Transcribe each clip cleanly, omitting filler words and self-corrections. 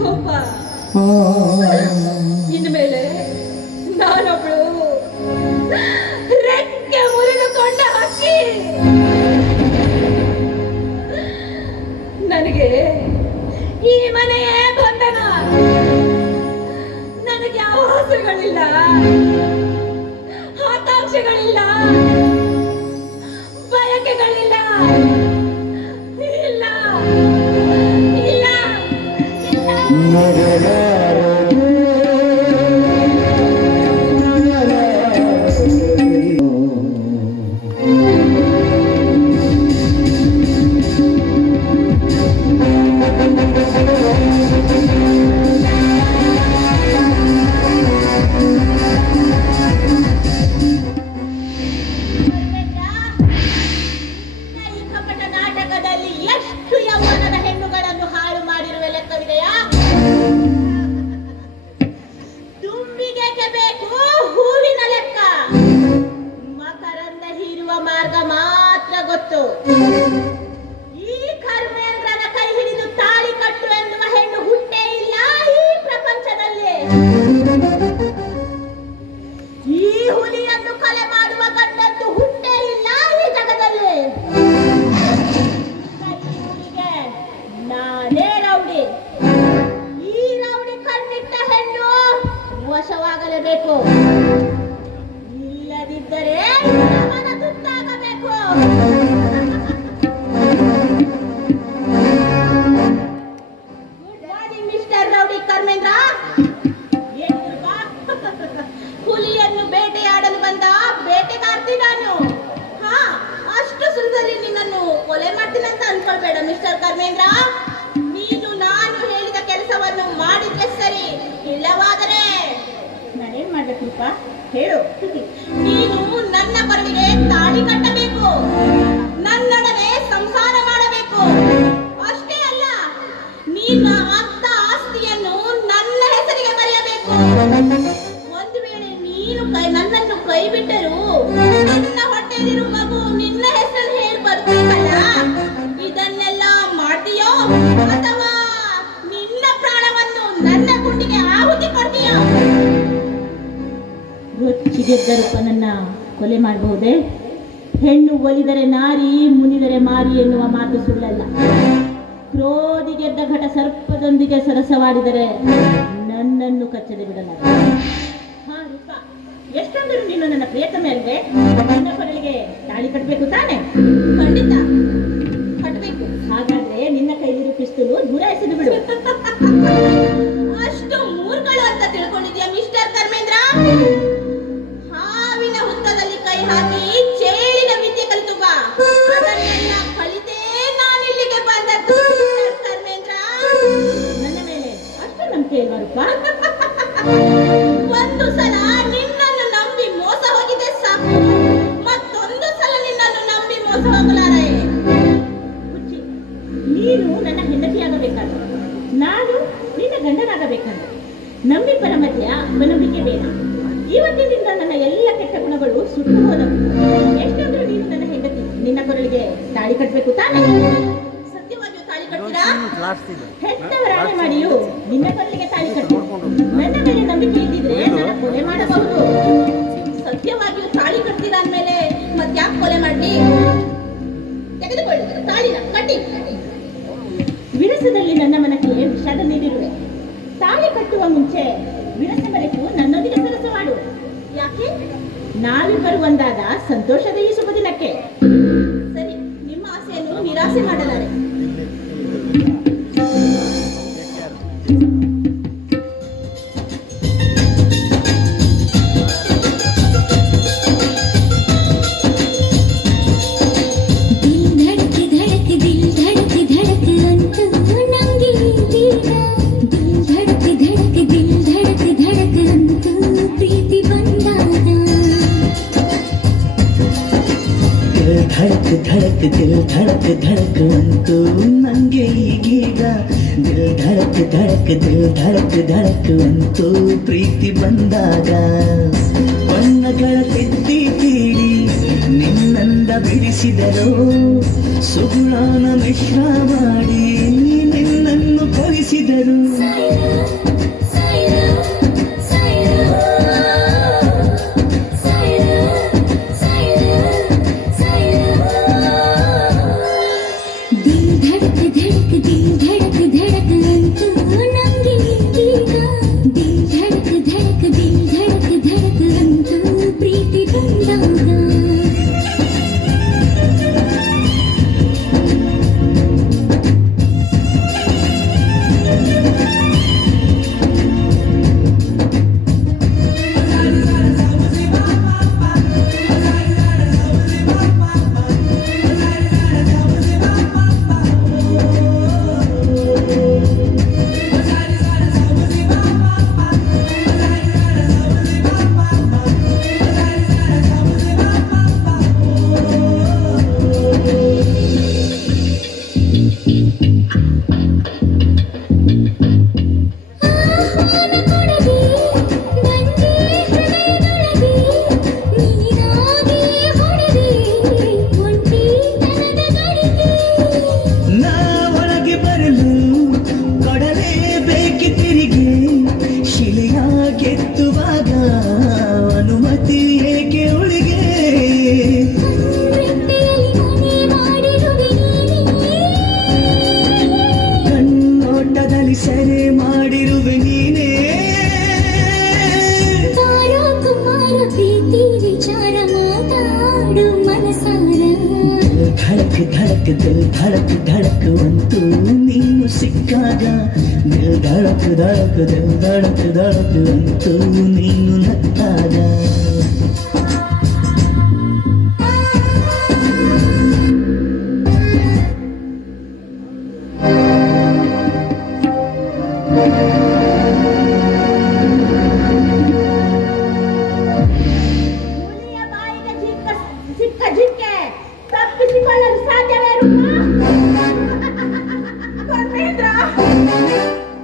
ಕೋಪ ಇನ್ಮೇಲೆ ನಾನೊಬ್ಳು ರೆಕ್ಕೆ ಮುರಿದುಕೊಂಡ ಹಕ್ಕಿ. ನನಗೆ ಈ ಮನೆಯೇ ಬಂಧನ. ನನಗೆ ಯಾವ ಆಸೆಗಳಿಲ್ಲ, ಆಕಾಂಕ್ಷೆಗಳಿಲ್ಲ, ಬಯಕೆಗಳಿಲ್ಲ. ಇಲ್ಲ ಇಲ್ಲ ಇಲ್ಲ. ಈ ಕರ್ಮೇಂದ್ರನ ಕೈ ಹಿಡಿದು ತಾಳಿ ಕಟ್ಟು ಎನ್ನುವ ಹೆಣ್ಣು ಹುಟ್ಟೇ ಇಲ್ಲ ಈ ಪ್ರಪಂಚದಲ್ಲಿ. ಈ ಹುಲಿಯನ್ನು ಕೊಲೆ ಮಾಡುವ ಗಂಡಂತೂ ಹುಟ್ಟೇ ಇಲ್ಲ ಈ ಜಗದಲ್ಲಿ. ಹುಲಿಗೆ ನಾನೇ ರೌಡಿ. ಈ ರೌಡಿ ಕಣ್ಣಿಟ್ಟ ಹೆಣ್ಣು ವಶವಾಗಲೇಬೇಕು, ಇಲ್ಲದಿದ್ದರೆ ಅವನ ತುತ್ತಾಗಬೇಕು. ಕರ್ಮೇಂದ್ರ, ಹುಲಿಯನ್ನು ಬೇಟೆಯಾಡಲು ಬಂದ ಬೇಟೆಗಾರ್ತಿ ನಾನು. ಅಷ್ಟು ಸುಲಭದಲ್ಲಿ ನಿನ್ನನ್ನು ಕೊಲೆ ಮಾಡ್ತೀನಿ ಅಂತ ಅನ್ಕೊಳ್ಬೇಡ ಮಿಸ್ಟರ್ ಕರ್ಮೇಂದ್ರ. ನೀನು ನಾನು ಹೇಳಿದ ಕೆಲಸವನ್ನು ಮಾಡಿದ್ರೆ ಸರಿ, ಇಲ್ಲವಾದರೆ ನಾನೇನ್ ಮಾಡ್ಬೇಕಪ್ಪ ಹೇಳು. ನೀನು ನನ್ನ ಕೊರಳಿಗೆ ತಾಳಿ ಕಟ್ಟಬೇಕು, ನನ್ನೊಡನೆ ಸಂಸಾರ ಮಾಡಬೇಕು. ಅಷ್ಟೇ ಅಲ್ಲ, ನೀನು ನನ್ನ ಹೆಸರಿಗೆ ಬರೆಯಬೇಕು. ಒಂದು ವೇಳೆ ನೀನು ನನ್ನನ್ನು ಕೈ ಬಿಟ್ಟರು ನನ್ನ ಹೊಟ್ಟೆಯಲ್ಲಿರುವ ಮಗು ನಿನ್ನ ಹೆಸರನ್ನು ಹೇಳಿ ಬರ್ಬೇಕಲ್ಲ. ಇದನ್ನೆಲ್ಲ ಮಾಡ್ತೀಯೋ ಅಥವಾ ನಿನ್ನ ಪ್ರಾಣವನ್ನು ನನ್ನ ಗುಂಡಿಗೆ ಆಹುತಿ ಕೊಡ್ತೀಯೋ? ರೊಚ್ಚಿಗೆದ್ದರಪ್ಪ ನನ್ನ ಕೊಲೆ ಮಾಡಬಹುದೇ? ಹೆಣ್ಣು ಒಲಿದರೆ ನಾರಿ, ಮುನಿದರೆ ಮಾರಿ ಎನ್ನುವ ಮಾತು ಸುಳ್ಳಲ್ಲ. ಕ್ರೋಧಿಗೆದ್ದ ಘಟ ಸರ್ಪದೊಂದಿಗೆ ಸರಸವಾಡಿದರೆ ನನ್ನನ್ನು ಕಚ್ಚದೆ ಬಿಡಲಾರ. ರೂಪ, ಎಷ್ಟೊಂದರೂ ನೀನು ನನ್ನ ಪ್ರಿಯತಮೆ ಅಲ್ವೇ? ನನ್ನ ಕೊರಳಿಗೆ ತಾಳಿ ಕಟ್ಟಬೇಕು ತಾನೆ? ಖಂಡಿತ ಕಟ್ಟಬೇಕು. ಹಾಗಾದ್ರೆ ನಿನ್ನ ಕೈಲಿರು ಪಿಸ್ತೂಲು ದೂರ ಎಸೆದು ಬಿಡು. ಅಷ್ಟು ಮೂರ್ಗಳು ಅಂತ ತಿಳ್ಕೊಂಡಿದ್ಯಾ ಮಿಸ್ಟರ್ ಕರ್ಮೇಂದ್ರ? ಹಾವಿನ ಹುತ್ತದಲ್ಲಿ ಕೈ ಹಾಕಿ ಚೇಳಿನ ವಿದ್ಯೆ ಕಲಿತು ಬಾ. ಅದನ್ನೆಲ್ಲ ಕಲಿತೇ ನಾನಿಲ್ಲಿಗೆ ಬಂದದ್ದು ಕರ್ಮೇಂದ್ರ. ನನ್ನ ಮೇಲೆ ಅಷ್ಟು ನಂಬಿಕೆ ಇಲ್ವಾ ರೂಪ? ಒಂದು ಸಲ ನಿನ್ನನ್ನು ನಂಬಿ ಮೋಸ ಹೋಗಿದೆ ಸಾಕು, ಮತ್ತೊಂದು ಸಲ ನಿನ್ನನ್ನು ನಂಬಿ ಮೋಸ ಹೋಗಲಾರೆ. ಹುಚ್ಚಿ, ನೀನು ನನ್ನ ಹೆಂಡತಿಯಾಗಬೇಕಾದ, ನಾನು ನಿನ್ನ ಗಂಡನಾಗಬೇಕಾದ. ನಂಬಿಬ್ಬರ ಮಧ್ಯ ಅಪನಂಬಿಕೆ ಬೇಡ. ಇವತ್ತಿನಿಂದ ನನ್ನ ಎಲ್ಲ ಕೆಟ್ಟ ಗುಣಗಳು ಸುಟ್ಟು ಹೋದವು. ಎಷ್ಟೊಂದರೂ ನೀನು ನನ್ನ ಹೆಂಡತಿ, ನಿನ್ನ ಕೊರಳಿಗೆ ತಾಳಿ ಕಟ್ಟಬೇಕು ತಾನೆ? ಸತ್ಯವಾಗಿಯೂ ತಾಳಿ ಕಟ್ತೀರಾ? ಹೆತ್ತವರಾಣೆ ಮಾಡಿಯೂ ನಿನ್ನ ಕೊರಳಿಗೆ ತಾಳಿ ಕಟ್ಟು. ನನ್ನ ಮೇಲೆ ನಂಬಿಕೆ ಇದ್ದಿದ್ರೆ ನನ್ನ ಕೊಲೆ ಮಾಡಬಹುದು. ಸತ್ಯವಾಗಿಯೂ ತಾಳಿ ಕಟ್ತೀರಾ ಅಂದ್ಮೇಲೆ ಮತ್ತ್ಯಾಕೆ ಕೊಲೆ ಮಾಡಿ? ತೆಗೆದುಕೊಳ್ಳಿ ತಾಳಿನ ಕಟ್ಟಿ. ವಿರಸದಲ್ಲಿ ನನ್ನ ಮನಕ್ಕೆ ವಿಷಾದ ನೀಡಿರುವೆ. ತಾಳಿ ಕಟ್ಟುವ ಮುಂಚೆ ವಿರಸ ಮರೆತು ನನ್ನೊಂದಿಗೆ ಸರಸವಾಡು. ಯಾಕೆ? ನಾವಿಬ್ಬರು ಒಂದಾದ ಸಂತೋಷದ ಈ ಶುಭ ದಿನಕ್ಕೆ. ಸರಿ, ನಿಮ್ಮ ಆಸೆಯನ್ನು ನಿರಾಸೆ ಮಾಡಲಾರೆ. धड़क दिल धड़क धड़क अंतु नंगे ಈಗೀಗ दिल धड़क धड़क दिल धड़क धड़क अंतु ಪ್ರೀತಿ ಬಂದಾಗ ಬಣ್ಣಗಳ ತಿದ್ದಿ ತೀಡಿ ನಿನ್ನಂದ ಬಿಡಿಸಿದರು ಸುಗುಣಾನ ಮಿಶ್ರ ಮಾಡಿ ನಿನ್ನ ಬಂದಾಗ ದಿಲ್ ಧಡಕ್ ಧಡಕ್ ದಿಲ್ ಧಡಕ್ ಧಡಕ್ ಅಂತೂ ನೀನು ನಕ್ಕಾಗ ಹುಲಿಯ ಬಾಯಿಗೆ ಸಿಕ್ಕ ಜಿಂಕೆ ತಪ್ಪಿಸಿಕೊಳ್ಳಲು ಸಾಧ್ಯವೇ ರೂಪ? ಧರ್ಮೇಂದ್ರ,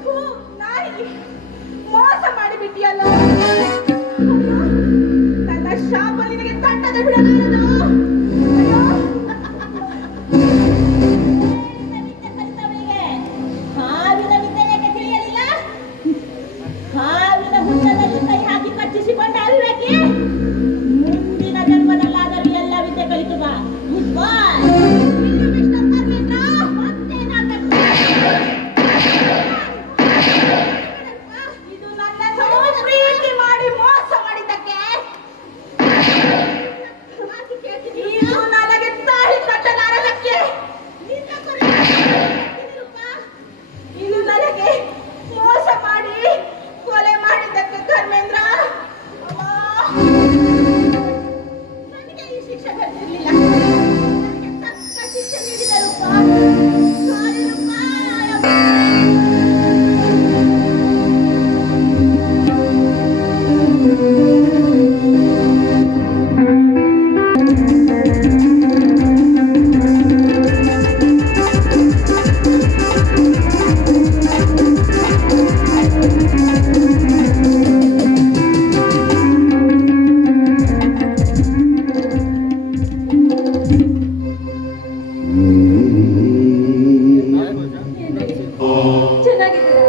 ಥು, ನಾಯಿ, ಮೋಸ ಮಾಡಿಬಿಟ್ಟಿಯಲ್ಲ. ಅಯ್ಯೋ, ನನ್ನ ಶಾಪ ನಿನಗೆ ತಂಡದ ಬಿಡಲಾರದು. ಅಯ್ಯೋ. ವಿದ್ಯೆ ಕಲಿತವಳಿಗೆ ಹಾವಿನ ವಿದ್ಯೆ ಯಾಕೆ ತಿಳಿಯಲಿಲ್ಲ? ಹಾವಿನ ಹುತ್ತದಲ್ಲಿ ಕೈ ಹಾಕಿ ಕಚ್ಚಿಸಿಕೊಂಡ ಅವಿವೇಕಿ, ಮುಂದಿನ ಜನ್ಮದಲ್ಲಾದರೂ ಎಲ್ಲ ವಿದ್ಯೆ ಕಲಿತು ಬಾ. ಗುಡ್ ಬಾಯ್. ಮಿಸ್ಟರ್ ಧರ್ಮೇಂದ್ರ, ಮತ್ತೇನಾಗಬೇಕು? ಇದು ನನ್ನನ್ನು ಪ್ರೀತಿ ಮಾಡಿ ಮೋಸ ಮಾಡಿದ್ದಕ್ಕೆ, ಇದು ನನಗೆ ತಾಳಿ ಕಟ್ಟಲಾರದಕ್ಕೆ, ಇದು ನನಗೆ ಮೋಸ ಮಾಡಿ ಕೊಲೆ ಮಾಡಿದ್ದಕ್ಕೆ ಧರ್ಮೇಂದ್ರ. ನನಗೆ ಈ ಶಿಕ್ಷೆ ಬರ್ತಿರ್ಲಿಲ್ಲ. ನನಗೆ ತಕ್ಕ ಶಿಕ್ಷೆ ನೀಡಿದರಪ್ಪ. ಸಾರಿ ರೂಪ. ಚೆನ್ನಾಗಿದ್ದೀರಾ?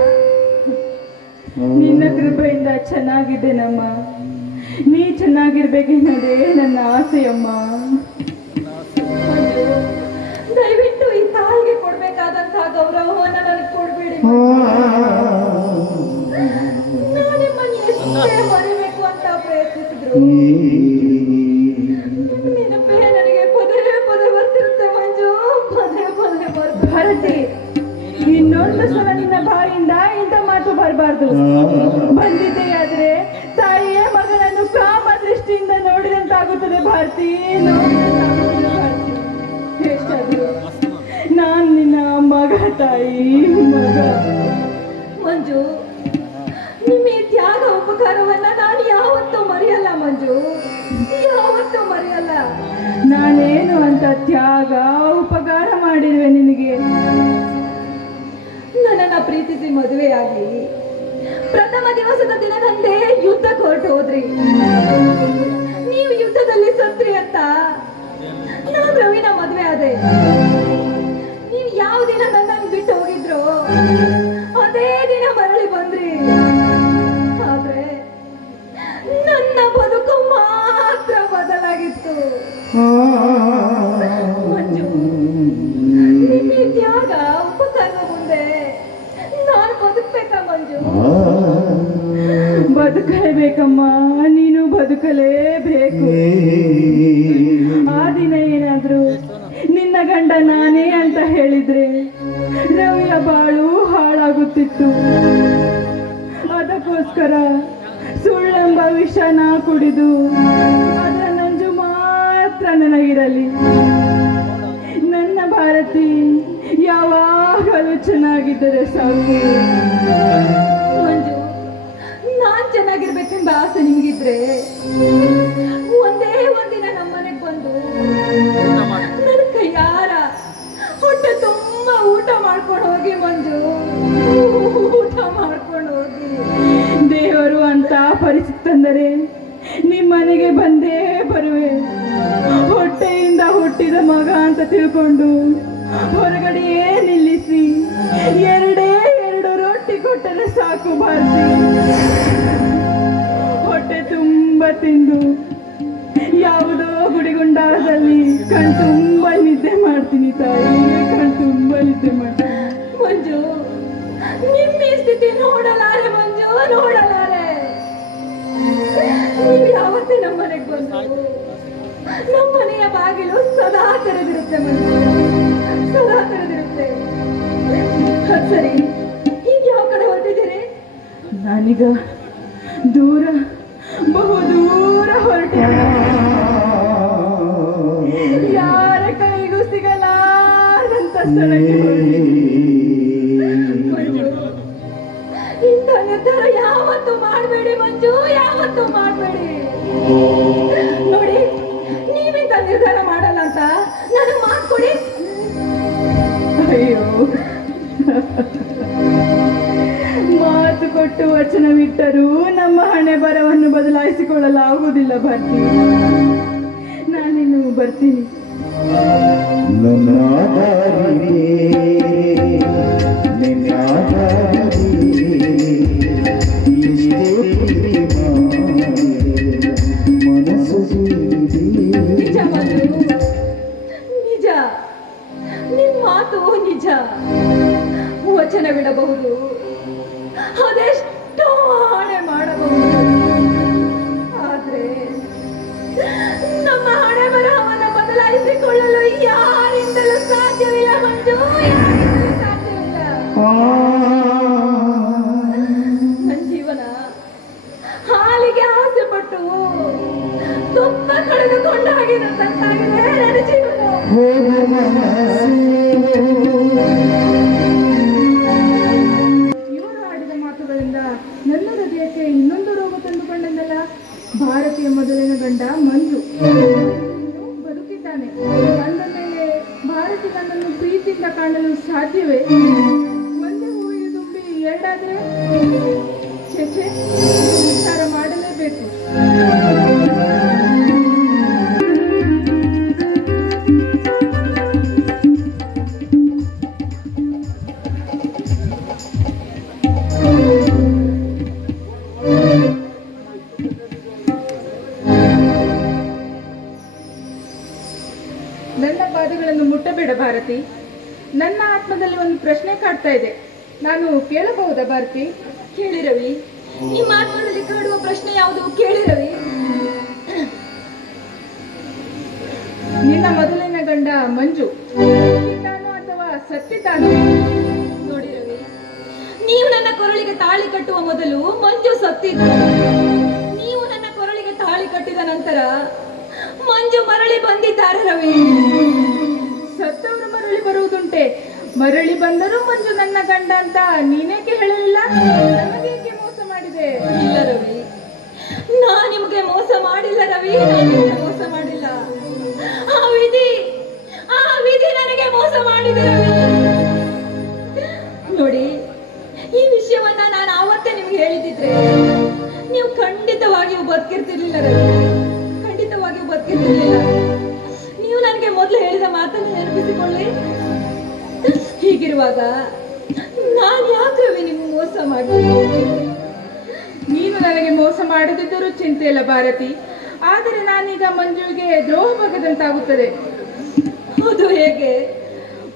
ನಿನ್ನ ಕೃಪೆಯಿಂದ ಚೆನ್ನಾಗಿದ್ದೇನಮ್ಮ. ನೀ ಚೆನ್ನಾಗಿರ್ಬೇಕೆನ್ನೋದೇ ನನ್ನ ಆಸೆಯಮ್ಮ. ಮಂಜು, ದಯವಿಟ್ಟು ಈ ತಾಯಿಗೆ ಕೊಡ್ಬೇಕಾದಂತಹ ಗೌರವವನ್ನು ನನಗೆ ಕೊಡ್ಬೇಡಿ. ನಾನು ನಿಮ್ಮನ್ನು ಎಷ್ಟೇ ಮರಿಬೇಕು ಅಂತ ಪ್ರಯತ್ನಿಸಿದ್ರು ನೆನಪೇ ನನಗೆ ಪದೇ ಪದೇ ಬರ್ತಿರುತ್ತೆ ಮಂಜು, ಪದೇ ಪದೇ ಬರ್ತು. ಭಾರತಿ, ಇನ್ನೊಂದು ಸಲ ನಿನ್ನ ಬಾಯಿಂದ ಇಂಥ ಮಾತು ಬರಬಾರ್ದು. ಬಂದಿದೆಯಾದ್ರೆ ತಾಯಿಯ ಮಗನನ್ನು ಕಾಮ ದೃಷ್ಟಿಯಿಂದ ನೋಡಿದಂತಾಗುತ್ತದೆ ಭಾರತಿ, ನೋಡಿದಂತಾಗುತ್ತದೆ ಭಾರತಿ. ಎಷ್ಟಾದ್ರು ನಾನ್ ನಿನ್ನ ಮಗ ತಾಯಿ, ಮಗ. ಮಂಜು, ನಿಮ್ಮ ಈ ತ್ಯಾಗ ಉಪಕಾರವನ್ನ ನಾನು ಯಾವತ್ತೂ ಮರೆಯಲ್ಲ ಮಂಜು, ಯಾವತ್ತೂ ಮರೆಯಲ್ಲ. ನಾನೇನು ಅಂತ ತ್ಯಾಗ ಉಪಕಾರ ಮಾಡಿರುವೆ ನಿನಗೆ? ನನ್ನನ್ನ ಪ್ರೀತಿಸಿ ಮದುವೆಯಾಗಿ ಪ್ರಥಮ ದಿವಸದ ದಿನದಂದೇ ಯುದ್ಧಕ್ಕೆ ಹೊರಟು ಹೋದ್ರಿ. ನೀವು ಯುದ್ಧದಲ್ಲಿ ಸತ್ರಿ ಅಂತ ನಾನು ರವಿನ ಮದುವೆ ಆದೆ. ನೀವು ಯಾವ ದಿನ ನನ್ನನ್ನು ಬಿಟ್ಟು ಹೋಗಿದ್ರು ಅದೇ ದಿನ ಮರಳಿ ಬಂದ್ರಿ. ಆದ್ರೆ ನನ್ನ ಬದುಕು ಮಾತ್ರ ಬದಲಾಗಿತ್ತು ಮಂಜು. ನಿಮ್ಮ ಈ ತ್ಯಾಗ ಉಪಕಾರದ ಮುಂದೆ ನಾನು ಬದುಕ್ಬೇಕಾ ಮಂಜು? ಬದುಕಲೇಬೇಕಮ್ಮ, ನೀನು ಬದುಕಲೇಬೇಕು. ಆ ದಿನ ಏನಾದ್ರು ನಿನ್ನ ಗಂಡ ನಾನೇ ಅಂತ ಹೇಳಿದ್ರೆ ರವಿಯ ಬಾಳು ಹಾಳಾಗುತ್ತಿತ್ತು. ಅದಕ್ಕೋಸ್ಕರ ಸುಳ್ಳೆಂಬ ವಿಷನ ಕುಡಿದು ಅದರ ನಂಜು ಮಾತ್ರ ನನಗಿರಲಿ. ನನ್ನ ಭಾರತಿ ಯಾವಾಗಲೂ ಚೆನ್ನಾಗಿದ್ದರೆ ಸಾಕು. ಮಂಜು, ನಾನ್ ಚೆನ್ನಾಗಿರ್ಬೇಕೆಂಬ ಆಸೆ ನಿಮಗಿದ್ರೆ ಒಂದೇ ಒಂದಿನ ನಮ್ಮನೆಗೆ ಬಂದು ನನ್ನ ಕೈಯಾರ ಹೊಟ್ಟೆ ತುಂಬಾ ಊಟ ಮಾಡ್ಕೊಂಡು ಹೋಗಿ ಮಂಜು, ಊಟ ಮಾಡ್ಕೊಂಡು ಹೋಗಿ. ದೇವರು ಅಂತ ಪರಿಸ್ಥಿತಿ ತಂದರೆ ನಿಮ್ಮನೆಗೆ ಬಂದೇ ಬರುವೆ. ಹೊಟ್ಟೆಯಿಂದ ಹುಟ್ಟಿದ ಮಗ ಅಂತ ತಿಳ್ಕೊಂಡು ಹೊರಗಡೆಯೇ ನಿಲ್ಲಿಸಿ ಎರಡೇ ಎರಡು ರೊಟ್ಟಿ ಕೊಟ್ಟರೆ ಸಾಕು ಭಾರತಿ. ಹೊಟ್ಟೆ ತುಂಬ ತಿಂದು ಯಾವುದೋ ಗುಡಿಗುಂಡಾರದಲ್ಲಿ ಕಣ್ ತುಂಬ ನಿದ್ದೆ ಮಾಡ್ತೀನಿ ತಾಯಿ, ಕಣ್ ತುಂಬ ನಿದ್ದೆ ಮಾಡ್ತೀನಿ. ಮಂಜು, ನಿಮ್ಮ ಈ ಸ್ಥಿತಿ ನೋಡಲಾರೆ ಮಂಜು, ನೋಡಲಾರೆ. ನೀವು ಯಾವತ್ತೇ ನಮ್ಮನೆಗೆ ಬಂದು ನಮ್ಮನೆಯ ಬಾಗಿಲು ಸದಾ ತೆರೆದಿರುತ್ತೆ ಮಂಜು, ಸದಾ ತೆರೆದಿರುತ್ತೆ. ಸರಿ, ನಾನೀಗ ದೂರ ಬಹು ದೂರ ಹೊರಟಿದ್ದೆ, ಯಾರ ಕೈಗೂ ಸಿಗಲಾರಂತ ಸ್ಥಳಕ್ಕೆ ಮಂಜು, ಇಂಥ ನಿರ್ಧಾರ ಯಾವತ್ತೂ ಮಾಡಬೇಡಿ ಮಂಜು, ಯಾವತ್ತೂ ಮಾಡಬೇಡಿ. ನೋಡಿ, ನೀವಿಂತ ನಿರ್ಧಾರ ಮಾಡಲ್ಲ ಅಂತ ನನಗೆ ಮಾಡ್ಕೊಡಿ. ಅಯ್ಯೋ, ಮಾತು ಕೊಟ್ಟು ವಚನವಿಟ್ಟರೂ ನಮ್ಮ ಹಣೆ ಬರವನ್ನು ಬದಲಾಯಿಸಿಕೊಳ್ಳಲಾಗುವುದಿಲ್ಲ ಭಾರತಿ. ನಾನಿನ್ನು ಬರ್ತೀನಿ. ನಿಜ ಮಂಜು, ನಿಜ, ನಿನ್ ಮಾತು ನಿಜ. ವಚನ ಬಿಡಬಹುದು, ಅದೆಷ್ಟೋ ಹಣೆ ಮಾಡಬಹುದು, ಆದ್ರೆ ನಮ್ಮ ಹಣೆ ಬರಹವನ್ನು ಬದಲಾಯಿಸಿಕೊಳ್ಳಲು ಯಾರಿಂದಲೂ ಸಾಧ್ಯವಿಲ್ಲ ಮಂಜು, ಯಾರಿಂದಲೂ ಸಾಧ್ಯವಿಲ್ಲ. ನನ್ನ ಜೀವನ ಹಾಲಿಗೆ ಆಸೆ ಪಟ್ಟು ತುಪ್ಪ ಕಳೆದುಕೊಂಡಾಗಿರುತ್ತಂತಾಗಿದೆ ನನ್ನ ಜೀವನ. ಇವರು ಆಡಿದ ಮಾತುಗಳಿಂದ ನನ್ನ ಹೃದಯಕ್ಕೆ ಇನ್ನೊಂದು ರೋಗ ತಂದುಕೊಂಡೆಂದಲ್ಲ. ಭಾರತೀಯ ಮೊದಲಿನ ಗಂಡ ಮಂಜು ಇನ್ನು ಬದುಕಿದ್ದಾನೆ ಅಂದ ಮೇಲೆ ಭಾರತಿ ನನ್ನನ್ನು ಪ್ರೀತಿಯಿಂದ ಕಾಣಲು ಸಾಧ್ಯವೇ? ಒಂದೇ ಹೂವಿನ ತುಂಬಿ ಎರಡಾದ್ರೆ ಛೆ, ವಿಚಾರ ಮಾಡಲೇಬೇಕು. ನನ್ನ ಪಾದಗಳನ್ನು ಮುಟ್ಟಬೇಡ ಭಾರತಿ. ನನ್ನ ಆತ್ಮದಲ್ಲಿ ಒಂದು ಪ್ರಶ್ನೆ ಕಾಡ್ತಾ ಇದೆ, ನಾನು ಕೇಳಬಹುದಾ ಭಾರತಿ? ಕೇಳಿ ರವಿ, ನಿಮ್ಮ ಆತ್ಮದಲ್ಲಿ ಕಾಡುವ ಪ್ರಶ್ನೆ ಯಾವುದು? ಕೇಳಿ ರವಿ. ನಿನ್ನ ಮೊದಲಿನ ಗಂಡ ಮಂಜು ಸತ್ತಿದ್ದಾನೋ ಅಥವಾ ಸತ್ತಿದ್ದಾನೋ? ನೋಡಿ ರವಿ, ನೀವು ನನ್ನ ಕೊರಳಿಗೆ ತಾಳಿ ಕಟ್ಟುವ ಮೊದಲು ಮಂಜು ಸತ್ತಿದ್ದು. ನೀವು ನನ್ನ ಕೊರಳಿಗೆ ತಾಳಿ ಕಟ್ಟಿದ ನಂತರ ಮಂಜು ಮರಳಿ ಬಂದಿದ್ದಾರೆ ರವಿ. ಸತ್ತವರು ಮರಳಿ ಬರುವುದುಂಟೆ, ಮರಳಿ ಬಂದರೂ ಮಂಜು ನನ್ನ ಗಂಡ ಅಂತ ನೀನೇಕೆ ಹೇಳಲಿಲ್ಲ? ನಮಗೇಕೆ ಮೋಸ ಮಾಡಿದೆ? ಇಲ್ಲ ರವಿ, ನಾ ನಿಮಗೆ ಮೋಸ ಮಾಡಿಲ್ಲ ರವಿ, ನಾನು ನಿಮಗೆ ಮೋಸ ಮಾಡಿಲ್ಲ. ಆ ವಿಧಿ ನನಗೆ ಮೋಸ ಮಾಡಿದೆ ರವಿ. ನೋಡಿ, ಈ ವಿಷಯವನ್ನ ನಾನು ಆವತ್ತೇ ನಿಮ್ಗೆ ಹೇಳಿದಿದ್ರೆ ನೀವು ಖಂಡಿತವಾಗಿಯೂ ಬದುಕಿರ್ತಿರ್ಲಿಲ್ಲ ರವಿ, ಖಂಡಿತವಾಗಿಯೂ ಬದುಕಿರ್ತಿರ್ಲಿಲ್ಲ. ನೀವು ನನಗೆ ಮೊದಲು ಹೇಳಿದ ಮಾತನ್ನು ನೆನಪಿಸಿಕೊಳ್ಳಿ. ಹೀಗಿರುವಾಗ ನಾನು ಯಾಕೆ ರವಿ ನಿಮ್ಗೆ ಮೋಸ ಮಾಡಿ? ನೀನು ನನಗೆ ಮೋಸ ಮಾಡದಿದ್ದರೂ ಚಿಂತೆ ಇಲ್ಲ ಭಾರತಿ, ಆದರೆ ನಾನೀಗ ಮಂಜುವಿಗೆ ದ್ರೋಹ ಬಗೆದಂತಾಗುತ್ತದೆ. ಅದು ಹೇಗೆ?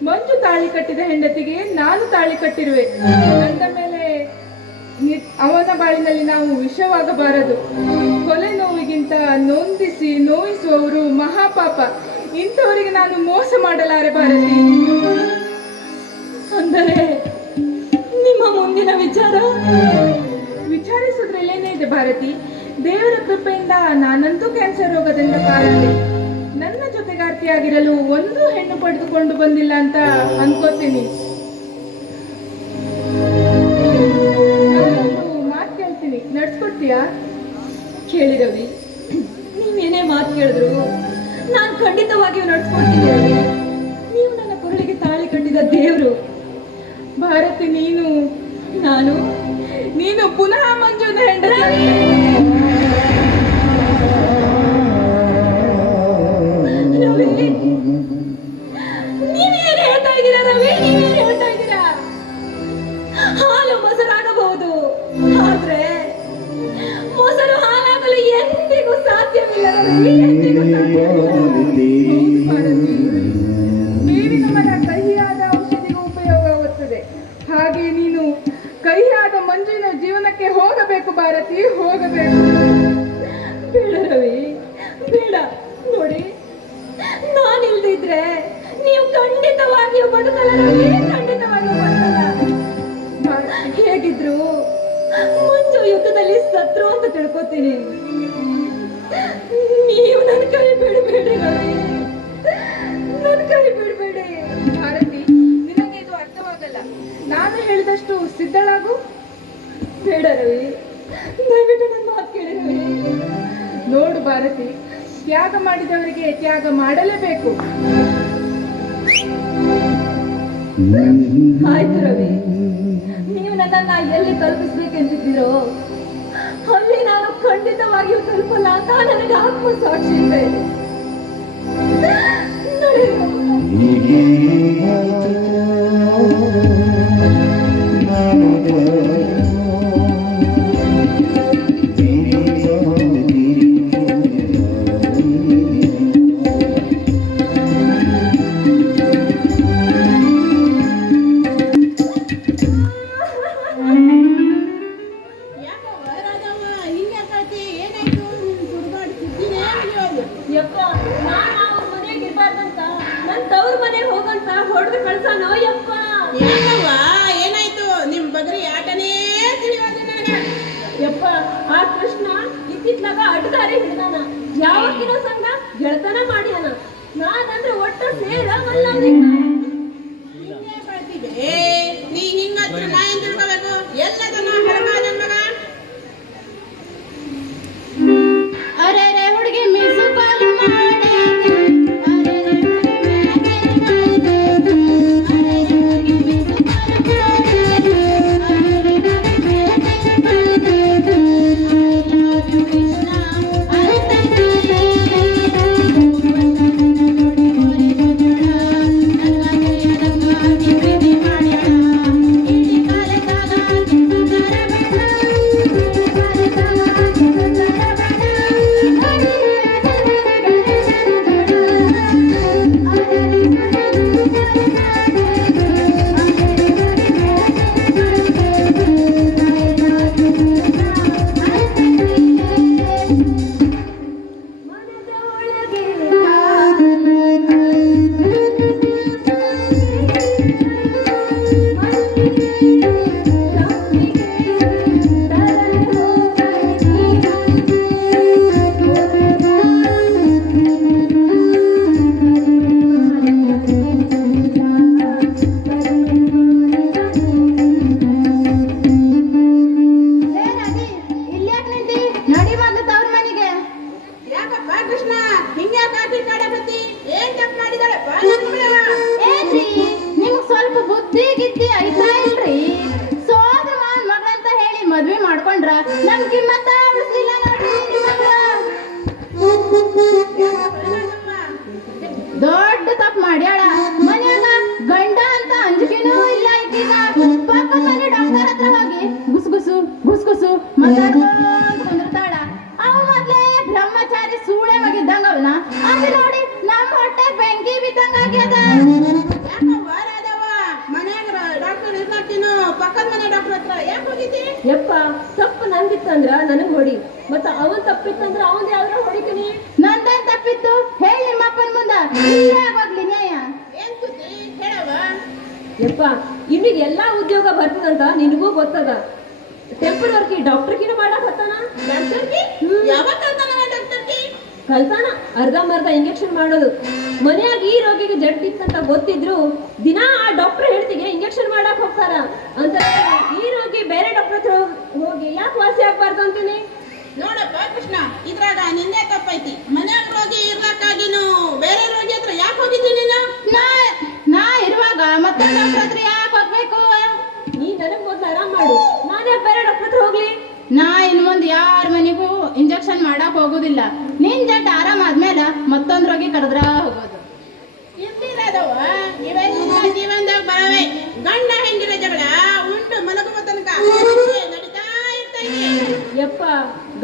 ಮಂಜು ತಾಳಿ ಕಟ್ಟಿದ ಹೆಂಡತಿಗೆ ನಾನು ತಾಳಿ ಕಟ್ಟಿರುವೆ ಅಂದ ಮೇಲೆ ಅವನ ಬಾಳಿನಲ್ಲಿ ನಾವು ವಿಷವಾಗಬಾರದು. ಕೊಲೆ ನೋವಿಗಿಂತ ನೊಂದಿಸಿ ನೋಯಿಸುವವರು ಮಹಾಪಾಪ. ಇಂಥವರಿಗೆ ನಾನು ಮೋಸ ಮಾಡಲಾರೆ ಭಾರತಿ. ಅಂದರೆ ನಿಮ್ಮ ಮುಂದಿನ ವಿಚಾರ? ವಿಚಾರಿಸುವುದ್ರಲ್ಲೇನೇ ಇದೆ ಭಾರತಿ. ದೇವರ ಕೃಪೆಯಿಂದ ನಾನಂತೂ ಕ್ಯಾನ್ಸರ್ ರೋಗದಿಂದ ಪಾರಾದೆ. ನನ್ನ ಜೊತೆಗಾರ್ತಿಯಾಗಿರಲು ಒಂದು ಹೆಣ್ಣು ಪಡೆದುಕೊಂಡು ಬಂದಿಲ್ಲ ಅಂತ ಅನ್ಕೋತೀನಿ. ನಾನೊಂದು ಮಾತು ಕೇಳ್ತೀನಿ, ನಡ್ಸ್ಕೊಡ್ತೀಯಾ? ಕೇಳಿ ರವಿ, ನೀವೇನೇ ಮಾತು ಕೇಳಿದ್ರು ನಾನು ಖಂಡಿತವಾಗಿಯೂ ನಡ್ಸ್ಕೊಡ್ತೀನಿ ರವಿ. ನೀವು ನನ್ನ ಕೊರಳಿಗೆ ತಾಳಿ ಕಟ್ಟಿದ ದೇವರು. ಭಾರತಿ, ನೀನು ಪುನಃ ಮಂಜುನ ಹೆಂಡತಿ. ರವಿ, ನೀವೇನು ಹೇಳ್ತಾ ಇದ್ದೀರಾ ರವಿ? ನೀವೇನು ಹೇಳ್ತಾ ಇದ್ದೀರಾ? ಹಾಲು ಮೊಸರಾಗಬಹುದು, ಆದ್ರೆ ಮೊಸರು ಹಾಲಾಗಲು ಎಂದಿಗೂ ಸಾಧ್ಯವಿಲ್ಲ ರವಿ, ಎಂದಿಗೂ ಸಾಧ್ಯವಿಲ್ಲ. ಬೇವಿನ ಮರ ಕಹಿಯಾದ ಔಷಧಿಗೂ ಉಪಯೋಗವಾಗುತ್ತದೆ, ಹಾಗೆ ನೀನು ಕಹಿಯಾದ ಮಂಜುವಿನ ಜೀವನಕ್ಕೆ ಹೋಗಬೇಕು ಭಾರತಿ, ಹೋಗಬೇಕು. ಬೇಡ ರವಿ, ಬೇಡ. ನೋಡಿ, ನಾನಿಲ್ದಿದ್ರೆ ನೀವು ಖಂಡಿತವಾಗಿಯೂ ಬದುಕಲ್ಲ ರವಿ, ಖಂಡಿತವಾಗಿಯೂ ಬದುಕಲ್ಲ. ಹೇಗಿದ್ರು ಮಂಜು ಕೇಳ್ಕೊತೀನಿ, ನೀವು ನನ್ನ ಕೈ ಬಿಡಬೇಡಿ ರವಿ, ನನ್ನ ಕೈ ಬಿಡಬೇಡಿ. ಭಾರತಿ, ನಿನಗೆ ಇದು ಅರ್ಥವಾಗಲ್ಲ. ನಾನು ಹೇಳಿದಷ್ಟು ಸಿದ್ಧಳಾಗು. ಬೇಡ ರವಿ, ದಯವಿಟ್ಟು ನನ್ನ ಮಾತು ಕೇಳಿ ರವಿ. ನೋಡು ಭಾರತಿ, ತ್ಯಾಗ ಮಾಡಿದವರಿಗೆ ತ್ಯಾಗ ಮಾಡಲೇಬೇಕು. ಆಯ್ತು ರವಿ, ನೀವು ನನ್ನನ್ನ ಎಲ್ಲಿ ತಲುಪಿಸ್ಬೇಕೆಂತಿದ್ದೀರೋ ಅಲ್ಲಿ ನಾನು ಖಂಡಿತವಾಗಿಯೂ ತಲುಪಲ್ಲ ಅಂತ ನನಗೆ ಆತ್ಮಸಾಕ್ಷಿ ಇದೆ. ಯಾಕವ್ವ ರಾಧವ್ವ ಹಿಂಗೆ ಕಳ್ತಿ? ಏನಾಯ್ತು? ಸುಡುಗಾಡು ಸುದ್ದಿನೇ ತಿಳಿಯೋದು. ಯಪ್ಪ, ನಾನು ಅವ್ರ ಮನೆಗೆ ಇರ್ಬಾರ್ದಂತ ನನ್ನ ತವ್ರ ಮನೆಗೆ ಹೋಗಂತ ಹೊಡೆದು ಕಳ್ಸಾನೋ ಯಪ್ಪ. ಯಾಕವ್ವ ಏನಾಯ್ತು? ನಿಮ್ ಬಗ್ರಿ ಆಟನೇ ತಿಳಿಯೋದು ನನಗೆ. ಯಪ್ಪ, ಆ ಕೃಷ್ಣ ಇತ್ತಿತ್ಲಾಗ ಅಡ್ಗಾರಿ ಹಿಡ್ದಾನ. ಯಾವತ್ತಿನ ಸಂಘ ಗೆಳತನ ಮಾಡ್ಯಾನ. ನಾನಂದ್ರೆ ಒಟ್ಟ ಸೇರ ಹಿಂಗೆ ಕಳ್ತಿದ್ದೆ. ನೀ ಹಿಂಗತ್ರ ನಾ ಏನ್ ತಿಳ್ಕೋಬೇಕು? ಎಲ್ಲದನ್ನ ಹರಗ ನನ್ ಮಗ. ಅರೆ ರೇ ಹುಡುಗಿ ಮಿಸು ಕಾಲ್ ಮಾಡಿ, ಅರೆ ರೇ ಹುಡುಗಿ ಮಿಸು ಕಾಲ್ ಮಾಡಿ, ಅರೆ ರೇ ಕೃಷ್ಣ ಯಾಕಪ್ಪ ಕೃಷ್ಣ ಹಿಂಗೆ ಕಾಟಿ ಕಾಡಕತ್ತಿ? ಏನ್ ತಪ್ಪು ಮಾಡಿದಾಳಪ್ಪ ನನ್ ಮಗಳ? ಏನ್ರಿ ನಿಮ್ಗ್ ಸ್ವಲ್ಪ ಬುದ್ಧಿ ಗಿದ್ದಿ ಐತಾ ಇಲ್ರಿ? ಸೋದ್ರ ಮಗಳಂತ ಹೇಳಿ ಮದ್ವೆ ಮಾಡ್ಕೊಂಡ್ರ ನಮ್ ಕಿಮ್ಮತ್ತ ಉಳಿಸ್ಲಿಲ್ಲ ನೋಡ್ರಿ ನಿಮ್ ಮಗಳ. ದೊಡ್ಡ ತಪ್ಪು ಮಾಡ್ಯಾಳ. ಮನ್ಯಾಗ ಗಂಡ ಅಂತ ಅಂಜಿಕೆನೂ ಇಲ್ಲ ಈಗೀಗ. ಪಕ್ಕದ ಮನೆ ಡಾಕ್ಟರ್ ಹತ್ರ ಹೋಗಿ ಗುಸ್ಗುಸು ಗುಸ್ಗುಸು ಮಾತಾಡ್ಕೊಂಡು ಕುಂದಿರ್ತಾಳ. ಅವ ಮೊದ್ಲೇ ಬ್ರಹ್ಮಚಾರಿ ಸೂಳೆ ಮಗಿದ್ದಂಗ ಅವನ ಅದು ನೋಡಿ ನಮ್ಮ ಹೊಟ್ಟೆ ಬೆಂಕಿ ಬಿದ್ದಂಗ ಆಗ್ಯದ. ಯಾಕವ್ವ ರಾಧವ್ವ ಮನ್ಯಾಗ ಡಾಕ್ಟರ್ ಇರ್ಲಾಕಿನು ಪಕ್ಕದ ಮನೆ ಡಾಕ್ಟರ್ ಹತ್ರ ಯಾಕೆ ಹೋಗಿದ್ದಿ? ಯಪ್ಪ, ತಪ್ಪು ನಂದಿತ್ತಂದ್ರ ನನಗ್ ಹೊಡಿ, ಮತ್ತ ಅವನ್ ತಪ್ಪಿತ್ತಂದ್ರ ಅವನ್ ಯಾವ್ದಾರ ಹೊಡಿತೀನಿ. ನಂದೇನ್ ತಪ್ಪಿತ್ತು ಹೇಳಿ ನಿಮ್ಮಪ್ಪನ ಮುಂದ. ಇಲ್ಲೇ ಆಗೋಗ್ಲಿ ನ್ಯಾಯ. ಏನ್ ಸುದ್ದಿ ಹೇಳವ್ವ? ಯಪ್ಪ, ಇವ್ನಿಗೆ ಎಲ್ಲಾ ಉದ್ಯೋಗ ಬರ್ತದಂತ ನಿನಗೂ ಗೊತ್ತದ. ಟೆಂಪರವರ್ಕಿ ಡಾಕ್ಟರ್ಕಿನ ಮಾಡಕ್ ಹತ್ತಾನ. ಡಾಕ್ಟರ್ಗೆ ಯಾವಾಗ ಕಲ್ತಾನ ಡಾಕ್ಟರ್ಗೆ? ಕಲ್ತಾನ ಅರ್ಧಂಬರ್ಧ ಇಂಜೆಕ್ಷನ್ ಮಾಡೋದು. ಮನ್ಯಾಗ ಈ ರೋಗಿಗೆ ಜಡ್ಡಿತ್ತಂತ ಗೊತ್ತಿದ್ರು ದಿನಾ ಆ ಡಾಕ್ಟರ್ ಹೇಳ್ತಿಗೆ ಇಂಜೆಕ್ಷನ್ ಮಾಡಕ್ ಹೋಗ್ತಾರ ಅಂತ. ಈ ರೋಗಿ ಬೇರೆ ಡಾಕ್ಟರ್ ಹತ್ರ ಹೋಗಿ ಯಾಕೆ ವಾಸಿ ಆಗ್ಬಾರ್ದು ಅಂತೀನಿ. ನೋಡಪ್ಪ ಕೃಷ್ಣ, ಇದ್ರಾಗ ನಿಂದೆ ತಪ್ಪೈತಿ. ಮನ್ಯಾಗ ರೋಗಿ ಇರ್ಲಕ್ಕಾಗಿನು ಬೇರೆ ರೋಗಿ ಹತ್ರ ಯಾಕೆ ಹೋಗಿದ್ದಿ ನೀನು? ನಾ ಇರುವಾಗ ಮತ್ತೆ ಡಾಕ್ಟರ್ ಹತ್ರ ಯಾಕೆ ಹೋಗ್ಬೇಕು? ನೀ ನನಗ್ ಮೊದ್ಲು ಆರಾಮ್ ಮಾಡು, ನಾನೇ ಬೇರೆ ಡಾಕ್ಟರ್ ಹತ್ರ ಹೋಗ್ಲಿ. ನಾ ಇನ್ ಮುಂದ್ ಯಾರ ಮನೆಗೂ ಇಂಜೆಕ್ಷನ್ ಮಾಡಕ್ ಹೋಗುದಿಲ್ಲ. ನಿನ್ ಜಟ್ ಆರಾಮ್ ಆದ್ಮೇಲೆ ಮತ್ತೊಂದ್ ರೋಗಿ ಕರೆದ್ರ ಹೋಗೋದು. ಇರ್ಲಿಲ್ಲದವ ಇವೆಲ್ಲ ಜೀವನದಾಗ ಬರವೆ. ಗಂಡ ಹೆಂಡಿರ ಜಗಳ ಉಂಡು ಮಲಗುವ ತನಕ ನಡೀತಾ ಇರ್ತೈತಿ. ಯಪ್ಪ,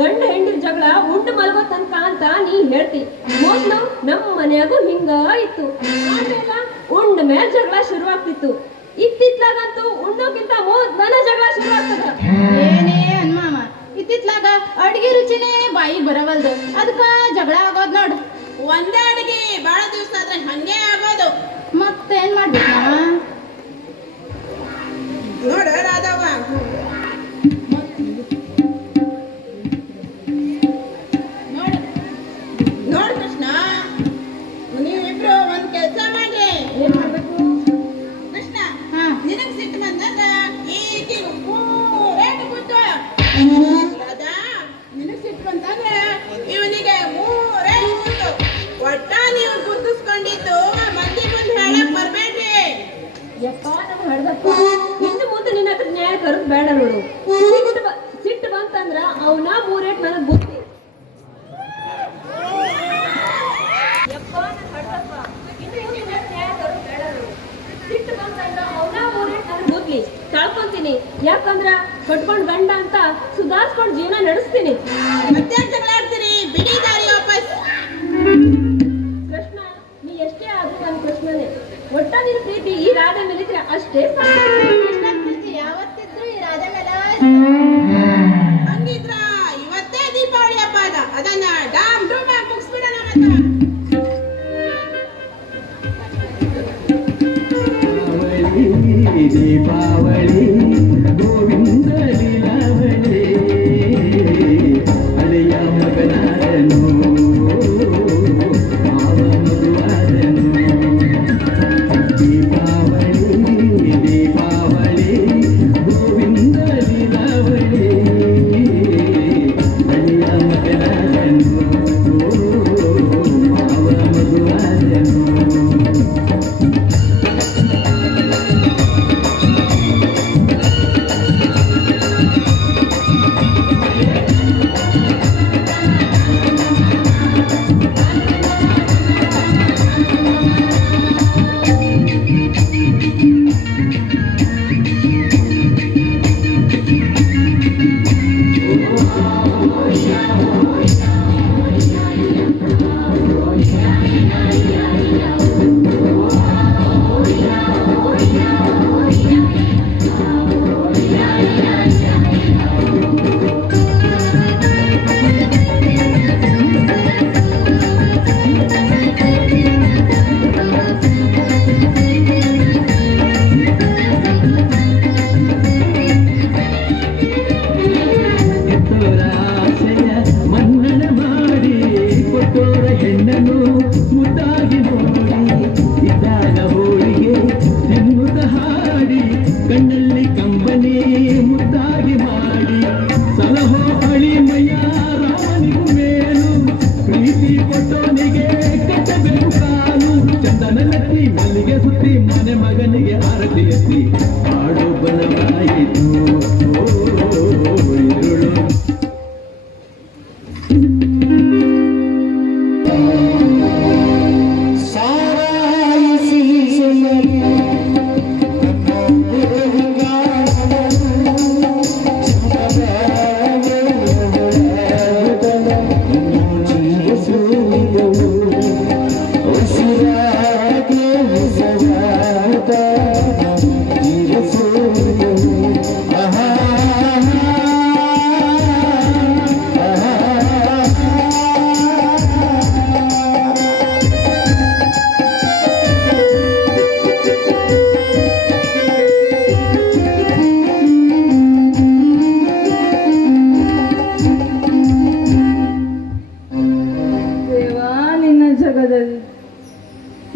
ಗಂಡ ಹೆಂಡಿರ ಜಗಳ ಉಂಡು ಮಲ್ಗೋ ತನಕ ಅಂತ ನೀ ಹೇಳ್ತಿ. ಮೊದ್ಲು ನಮ್ಮ ಮನ್ಯಾಗೂ ಹಿಂಗ ಇತ್ತು. ಆಮೇಲೆ ಉಂಡ ಮೇಲೆ ಜಗಳ ಶುರುವಾಗ್ತಿತ್ತು. ಇತ್ತಿತ್ಲಾಗಂತೂ ಉಣ್ಣೋಕ್ಕಿಂತ ಮೊದ್ಲನ ಜಗಳ ಶುರು ಆಗ್ತದ. ಏನೇ ಅನ್ಮಾಮ, ಇತ್ತಿತ್ಲಾಗ ಅಡ್ಗೆ ರುಚಿನೇ ಬಾಯಿಗೆ ಬರವಲ್ದು. ಅದಕ್ಕ ಜಗಳ ಆಗೋದ್ ನೋಡು. ಒಂದೇ ಅಡಿಗೆ ಬಹಳ ದಿವಸ ಆದ್ರೆ ಹಂಗೆ ಆಗೋದು. ಮತ್ತೇನ್ ಮಾಡ್ಬೇಕು ಮಾವ? ನೋಡ ರಾಧವ್ವ, ನ್ಯಾಯಕರು ಬೇಡ ನೋಡು. ಸಿಟ್ಟು ಬಂತಂದ್ರ ಅವನ ಮೂರೇಟ್ ನನಗ್ ಬುದ್ಧಿ. ಯಪ್ಪ ನನ್ ಹಡ್ದಪ್ಪ, ಇನ್ನು ಮುಂದಿನ ನ್ಯಾಯಕರು ಬೇಡ ನೋಡು. ಸಿಟ್ಟು ಬಂತಂದ್ರ ಅವನ ಮೂರೇಟ್ ನನಗ್ ಬುದ್ಧಿ ತಳ್ಕೊಂತೀನಿ. ಯಾಕಂದ್ರ ಕಟ್ಕೊಂಡ್ ಗಂಡ ಅಂತ ಸುಧಾರಿಸ್ಕೊಂಡ್ ಜೀವನ ನಡೆಸ್ತೀನಿ. ಮತ್ತೆ ಜಗಳಾಡ್ತೀರಿ, ಬಿಡಿ ದಾರಿ ವಾಪಸ್. ಕೃಷ್ಣ, ನೀ ಎಷ್ಟೇ ಆದ್ರೂ ನನ್ನ ಕೃಷ್ಣನೇ. ಒಟ್ಟ ನಿನ್ ಪ್ರೀತಿ ಈ ರಾಧೆ ಮೇಲಿದ್ರೆ ಅಷ್ಟೇ ಸಾಕು. ಯಾವತ್ತಿದ್ರು ಈ ರಾಧೆ ಮೇಲೆ ಹಂಗಿದ್ರ ಇವತ್ತೇ ದೀಪಾವಳಿ ಹಬ್ಬ ಅದ, ಅದನ್ನ ಡಾಮ್ ಡೂಮ್ ಆಗಿ ಮುಗಿಸ್ಬಿಡೋಣ. ಮತ್ತೆ ದೀಪಾವಳಿ ಗೋವಿಂದ ಲೀಲಾವಳಿ ಅಳೆಯ ಮಗನಾದನು ಮಾವ ಮಗುವಾದನು. ದೀಪಾವಳಿ ದೀಪಾವಳಿ ಗೋವಿಂದ ಲೀಲಾವಳಿ ಅಳೆಯ ಮಗನಾದನು ಮಾವ ಮಗುವಾದನು. ಕಣ್ಣಲ್ಲಿ ಕಂಬನಿ ಮುದ್ದಾಗಿ ಮಾಡಿ ಸಲಹೋ ಅಳಿಮಯ್ಯ ರಾಮನಿಗೂ ಮೇಲು ಪ್ರೀತಿ ಕೊಟ್ಟೋನಿಗೆ ಕಟ್ಟಬೇಕು ಕಾಲು. ಚಂದನಲತ್ತಿ ಮಲ್ಲಿಗೆ ಸುತ್ತಿ ಮನೆ ಮಗನಿಗೆ ಆರತಿ ಎತ್ತಿ ಹಾಡು ಬಲವಾಯಿತು ಇರುಳು.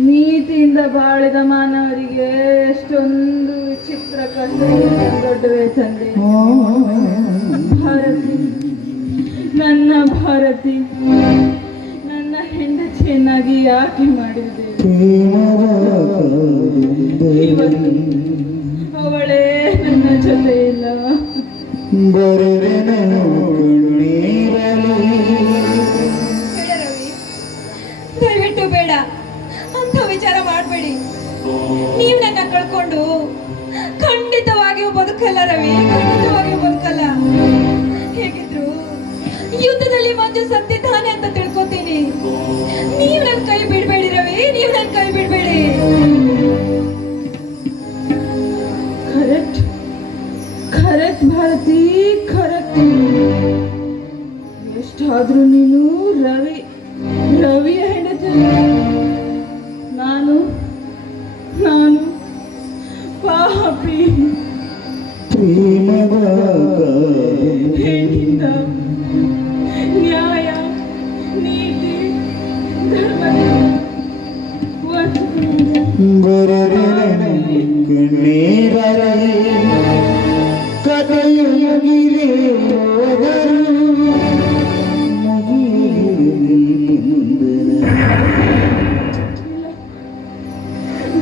ನೀತಿಯಿಂದ ಬಾಳಿದ ಮಾನವರಿಗೆ ಎಷ್ಟೊಂದು ವಿಚಿತ್ರ ಕಷ್ಟ ದೊಡ್ಡವೇ ತಂದೆ. ಭಾರತಿ, ನನ್ನ ಭಾರತಿ, ನನ್ನ ಹೆಂಡತಿಯನ್ನಾಗಿ ಯಾಕೆ ಮಾಡಿದೆ? ಇವತ್ತು ಅವಳೇ ನನ್ನ ಜೊತೆ ಇಲ್ಲ. ದಯವಿಟ್ಟು ಬೇಡ ಅಂತ ವಿಚಾರ ಮಾಡಬೇಡಿ. ನೀವು ನನ್ನ ಕಳ್ಕೊಂಡು ಖಂಡಿತವಾಗಿಯೂ ಬದುಕಲ್ಲ ರವಿ, ಖಂಡಿತವಾಗಿಯೂ ಬದುಕಲ್ಲ. ಹೇಗಿದ್ರು ಯುದ್ಧದಲ್ಲಿ ಮಂಜು ಸತ್ತಿದ್ದಾನೆ ಅಂತ ತಿಳ್ಕೊತೀನಿ. ನೀವು ನನ್ನ ಕೈ ಬಿಡಬೇಡಿ ರವಿ, ನೀವು ನನ್ನ ಕೈ ಬಿಡಬೇಡಿ. Correct correct Bharati, correct. ಎಷ್ಟಾದ್ರೂ ನೀನು ರವಿಯ ಹೆಂಡತಿ. ನಾನು ಪಾಪಿ. ಹೆಣ್ಣಿಂದ ನ್ಯಾಯ, ನೀತಿ,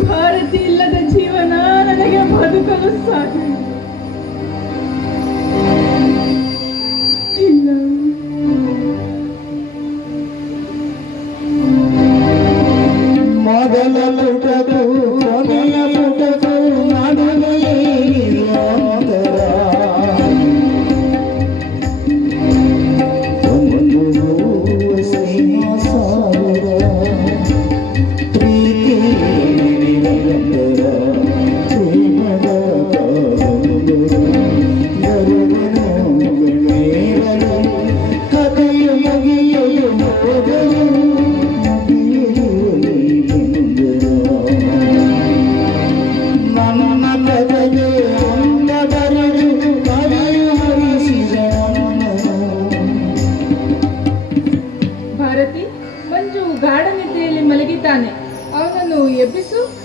ಭಾರತಿ ಇಲ್ಲದ ಜೀವನ ನನಗೆ ಬದುಕಲು ಸಾಧ್ಯ. ಗಾಢ ನಿದ್ರೆಯಲ್ಲಿ ಮಲಗಿದ್ದಾನೆ. ಅವನನ್ನು ಎಬ್ಬಿಸು.